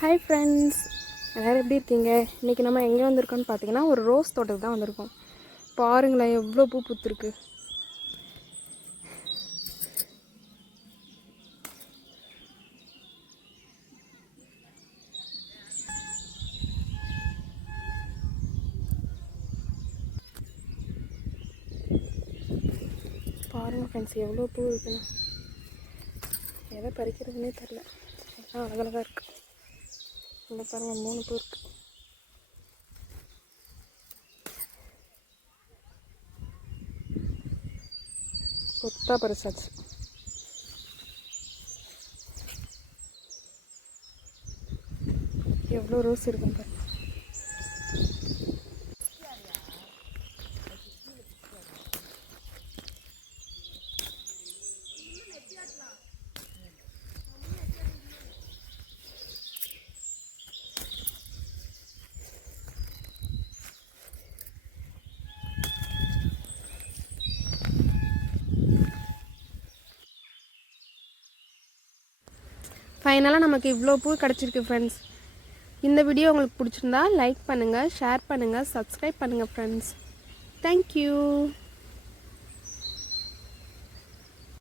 Hi friends, எல்லோரும் எப்படி இருக்கீங்க? இன்றைக்கி நம்ம எங்கே வந்திருக்கோம்னு பார்த்தீங்கன்னா ஒரு ரோஸ் தோட்டத்துக்கு தான் வந்திருக்கோம். பாருங்களேன் எவ்வளோ பூ பூத்துருக்கு. பாருங்கள் ஃப்ரெண்ட்ஸ், எவ்வளோ பூ இருக்குன்னு. எதை பறிக்கிறதுனே தெரில. எல்லாம் அழகழகாக இருக்குது. இந்த பாருங்கள் 3 பூ இருக்குது. கொத்தா பறிச்சாச்சு. எவ்வளோ ரோஸ் இருக்குன்னு பாருங்க. ஃபைனலாக நமக்கு இவ்வளோ பூ கிடச்சிருக்கு ஃப்ரெண்ட்ஸ். இந்த வீடியோ உங்களுக்கு பிடிச்சிருந்தா லைக் பண்ணுங்கள், ஷேர் பண்ணுங்கள், சப்ஸ்கிரைப் பண்ணுங்கள் ஃப்ரெண்ட்ஸ். தேங்க்யூ.